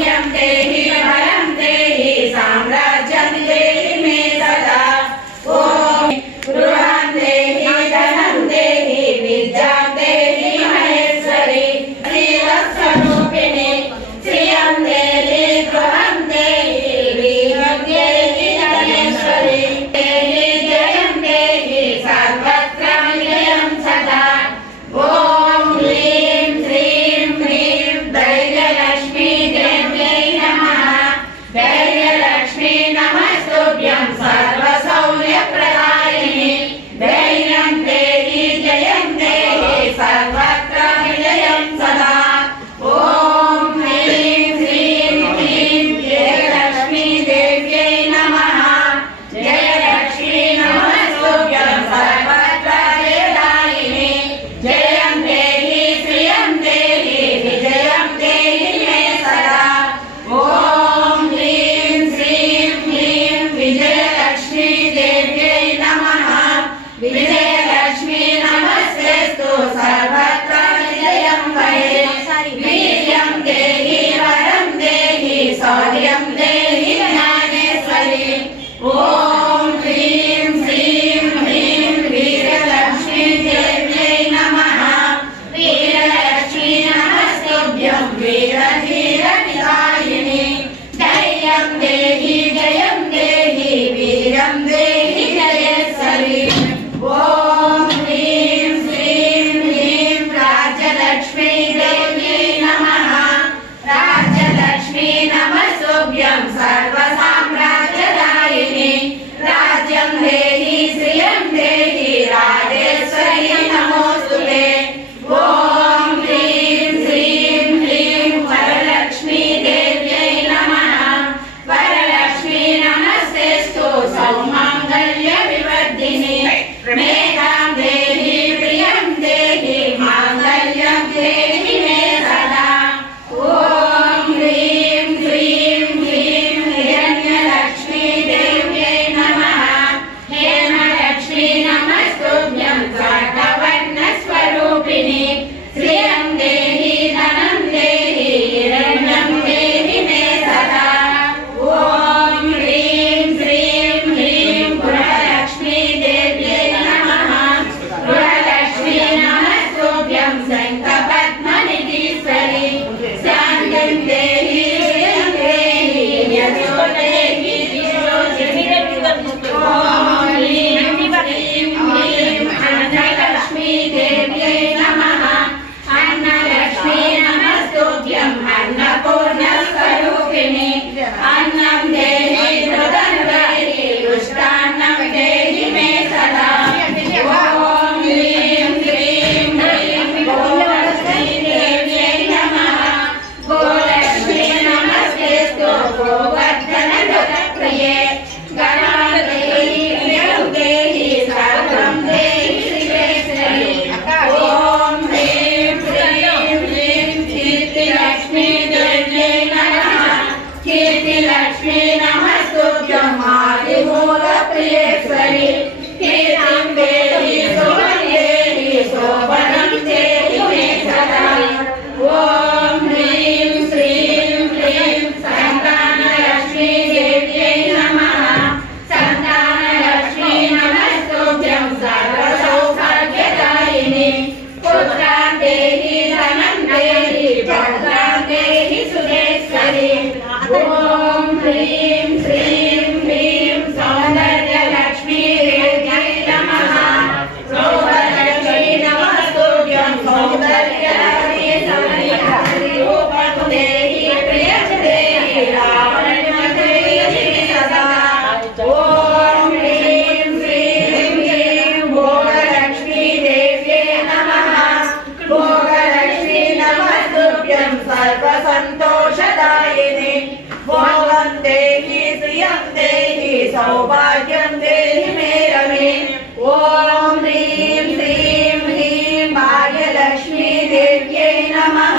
सौख्यं देहि बलं देहि साम्राज्यं देहि मे सदा ॐ गृहं देहि धनं देहि विद्यां देहि महेश्वरी श्रीवत्सरूपिणी श्रियं देहि गृहं देहि वीर्यं देहि धनेश्वरी देहि जयं देहि सर्वत्र विजयं सदा ॐ ह्रीं श्रीं ह्रीं धैर्यलक्ष्मी देव्यै नमः धैर्यलक्ष्मी नमस्तुभ्यं सर्वसौर्यप्रदायिनि धैर्यं देहि जयं देहि सर्वत्र विजयं सदा ॐ ह्रीं श्रीं ह्रीं जयलक्ष्मी देव्यै नमः जयलक्ष्मी नमस्तुभ्यं सर्वत्र जयदायिनि जयं देहि श्रियं देहि विजयं देहि मे सदा ॐ ह्रीं श्रीं ह्रीं विजयलक्ष्मी देव्यै नमः विजयलक्ष्मी नमस्तेस्तु सर्वत्र विजयं वै वीर्यं देहि वरं देहि शौर्यं देहि ज्ञानेश्वरी ॐ ह्रीं श्रीं ह्रीं वीरलक्ष्मी देव्यै नमः वीरलक्ष्मी नमस्तुभ्यं वीरधीरविदायिनि धैर्यं देहि जयं देहि वीरं देहि जयेश्वरी ॐ ह्रीं श्रीं ह्रीं राजलक्ष्मी देव्यै नमः राजलक्ष्मी नमस्तुभ्यं सर्वसाम्राज्यदायिनि राज्यं देहि श्रियं देहि राजेश्वरी नमोस्तुते ॐ ह्रीं श्रीं ह्रीं वरलक्ष्मी देव्यै नमः वरलक्ष्मी नमस्तेस्तु सौमङ्गल्यविवर्धिनि मेधां देहि प्रियं देहि माङ्गल्यं देहि मे सदा ॐ ह्रीं श्रीं ह्रीं हिरण्यलक्ष्मी देव्यै नमः हेमलक्ष्मी नमस्तुभ्यं सर्ववर्णस्वरूपिणि श्रियं देहि धनं देहि हिरण्यं देहि मे सदा ॐ ह्रीं श्रीं ह्रीं गृहलक्ष्मी देव्यै नमः गृहलक्ष्मी नमस्तुभ्यं शङ्खपद्मनिधीश्वरी शान्तिं देहि श्रियं देहि यशो देहि दिशो देहि ॐ ह्रीं श्रीं ह्रीं अन्नलक्ष्मी देव्यै नमः अन्नलक्ष्मी नमस्तुभ्यं अन्नपूर्णस्वरूपिणि अन्नं देहि घृतं देहि रुष्टान्नं देहि मे सदा ॐ ह्रीं श्रीं ह्रीं गोलक्ष्मी देव्यै नमः गोलक्ष्मी नमस्तेस्तु गोवर्धनप्रिये गणां देहि प्रियं देहि सर्वं देहि श्रीकेशरी ॐ ह्रीं श्रीं ह्रीं कीर्तिलक्ष्मी देव्यै नमः कीर्तिलक्ष्मी नमस्तुभ्यं आदिमूलप्रियेश्वरी कीर्तिं देहि शुभं देहि शोभनं देहि मे सदा ॐ ह्रीं श्रीं ह्रीं सन्तानलक्ष्मी देव्यै नमः सन्तानलक्ष्मी नमस्तुभ्यं सर्वसौभाग्यदायिनि पुत्रान् देहि धनं देहि भद्रान् देहि सुरेश्वरी ॐ ह्रीं श्रीं ह्रीं सौन्दर्यलक्ष्मी देव्यै नमः सौन्दर्यलक्ष्मी नमस्तुभ्यं सौन्दर्यलक्ष्मी रूपं देहि प्रियं देहि लावण्यं देहि सदा ॐ ह्रीं श्रीं ह्रीं भोगलक्ष्मी देव्यै नमः भोगलक्ष्मी नमस्तुभ्यं सर्वसन्तोषदायिनि भोगं देहि श्रियं देहि सौभाग्यं देहि मे रमे ॐ ह्रीं श्रीं ह्रीं भाग्यलक्ष्मी देव्यै नमः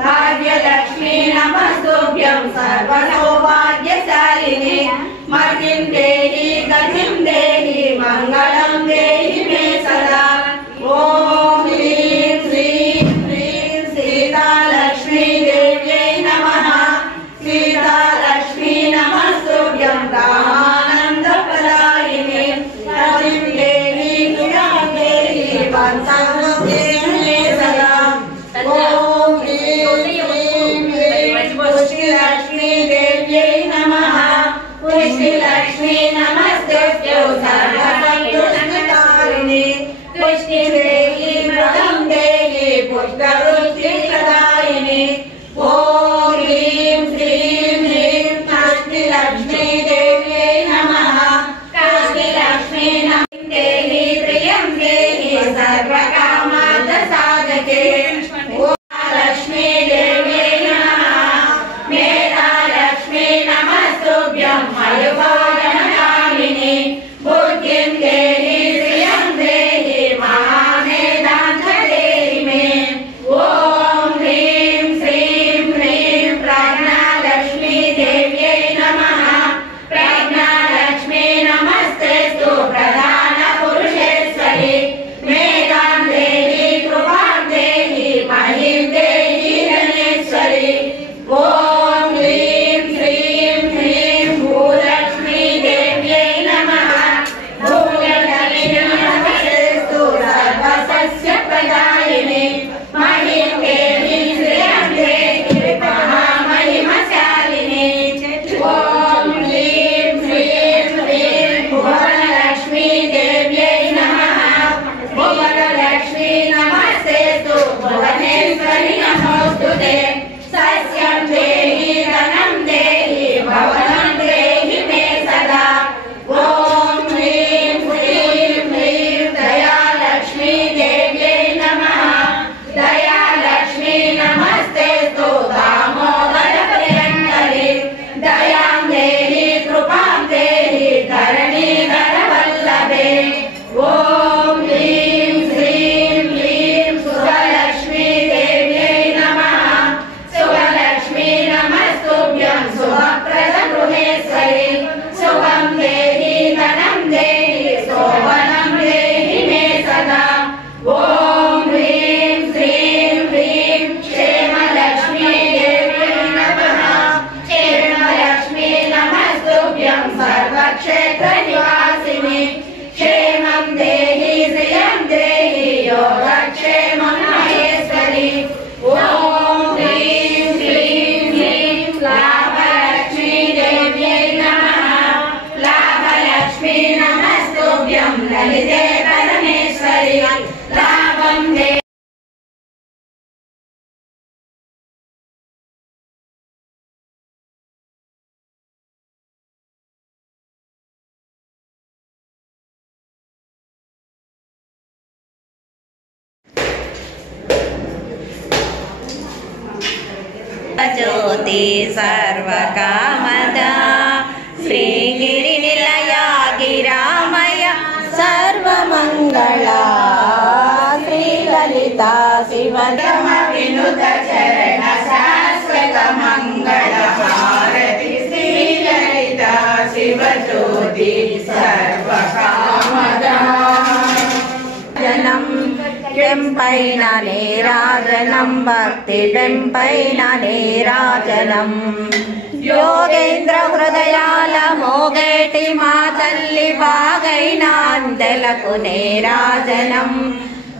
भाग्यलक्ष्मी नमस्तुभ्यं सर्वसौभाग्यशालिनि मतिं देहि गतिं देहि मङ्गलं देहि मे सदा ॐ ह्रीं श्रीं ह्रीं सीतालक्ष्मी देव्यै नमः सर्वकामार्थ साधके लक्ष्मी देव्यै नमः। मेधा लक्ष्मी नमस्तुभ्यं मयुवागनकामिनी बुद्धिं देहि श्रियं देहि महामेधां च देहि मे। ॐ ह्रीं श्रीं ह्रीं प्रज्ञालक्ष्मी देव्यै नमः। प्रज्ञालक्ष्मी नमस्तेस्तु प्रधानपुरुषेश्वरि मेधां देहि कृपां देहि महीं देहि गणेश्वरि। ॐ ह्रीं श्रीं ह्रीं भूलक्ष्मी देव्यै नमः। भूलक्ष्मी नमस्तेस्तु सर्वसस्यप्रदायिने महीं देहि श्रियं देहि महामहिमशालिने। ॐ ह्रीं श्रीं ह्रीं भुवनलक्ष्मी देव्यै नमः। भुवनलक्ष्मी नमस्तेस्तु भुवनेश्वरि नमोऽस्तुते। सस्यं देहि धनं देहि भवनं देहि मे सदा। ॐ ह्रीं श्रीं ह्रीं दयालक्ष्मी देव्यै नमः। दयालक्ष्मी नमस्तेस्तु दामोदरप्रियङ्करि दयां देहि कृपां देहि धरणीधरवल्लभे। ॐ ह्रीं श्रीं ह्रीं सुरलक्ष्मी देव्यै नमः। सुरलक्ष्मी नमस्तुभ्यं शुभप्रदगृहेश्वरि शुभं देहि धनं देहि शोभनं देहि मे सदा। ॐ ह्रीं श्रीं ह्रीं क्षेमलक्ष्मी देव्यै नमः। क्षेमलक्ष्मी नमस्तुभ्यं सर्वक्षेत्रनिवासिनि क्षेमं देहि श्रियं देहि योगक्षेमं महेश्वरि। ॐ ह्रीं श्रीं ह्रीं लाभलक्ष्मी देव्यै नमः। लाभलक्ष्मी नमस्तुभ्यं ललिते परमेश्वरि लाभं देहि। ज्योति सर्वकामदा श्रीगिरिनिलया गिरामय सर्वमङ्गला श्रीललिता शिवदम विनुत चरण शाश्वत मंगल भारती श्रीललिता शिवज्योति सर्वकामदा। जनम కెంపైన నీరాజనం భక్తి వెంపైన నీరాజనం యోగేంద్ర హృదయాల మోగేటి మా తల్లి బాగైన అందెలకు నీరాజనం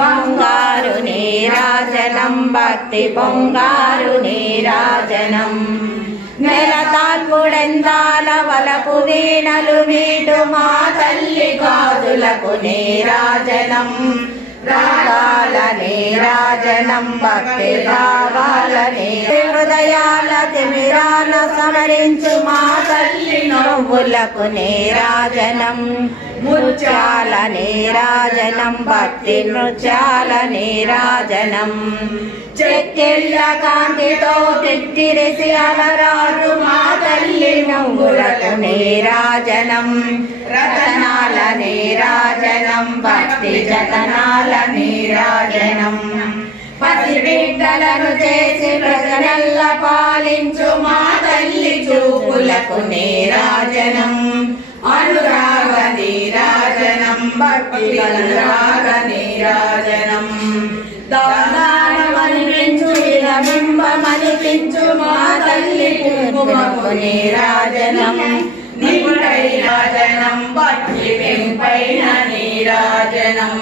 బంగారు నీరాజనం భక్తి బంగారు నీరాజనం నెలతాల్పుడెందాల వలపు వీణలు వీటు మా తల్లి గాజులకు నీరాజనం రాగాల నీరాజనం భక్తి రాగాల హృదయాల తిమిరాన సమరించు మా తల్లి నవ్వులకు నీరాజనం ముత్యాల నీరాజనం భక్తి నృత్యాల నీరాజనం చెక్కిళ్ళ కాంతితో తిక్కిరిసి అలరారు మా తల్లి నవ్వులకు నీరాజనం రతనాల నీరాజనం భక్తి జతనాల నీరాజనం పసిబిడ్డలను చేసి ప్రజనల్ల పాలించు మా తల్లి చూపులకు నీరాజనం అనురాగ నీరాజనం భక్తి అనురాగ నీరాజనం దానమనిపించు విరబింబమనిపించు మా తల్లి కుంకుమకు నీరాజనం నీరాజనం భక్తి వెంపైన నీరాజనం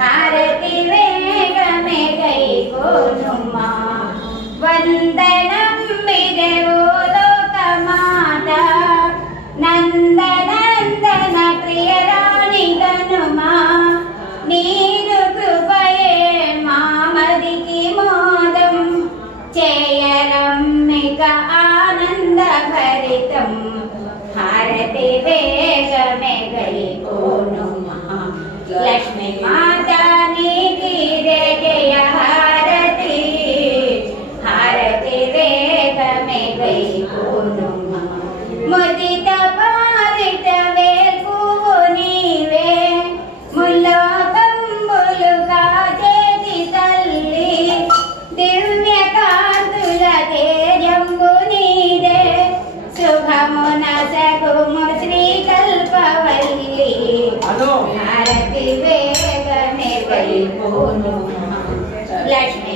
హారతి వేగమే గైకోనుమా వందనం మిగవు లోకమాత నందనందన ప్రియరాణి గనుమా నీరు కృపయే మామదికి మోదం చేయరమ్మిక ఆనంద భరితం హారతి వేగమే గైకోను ముదిత పారిత వేల్పువు నీవే ముల్లోకంబులు కాచేటి తల్లి దివ్య కాంతుల తేజంబు నీదే శుభమున సగుము శ్రీ కల్పవల్లి హారతి వేగనే వైపును లక్ష్మీ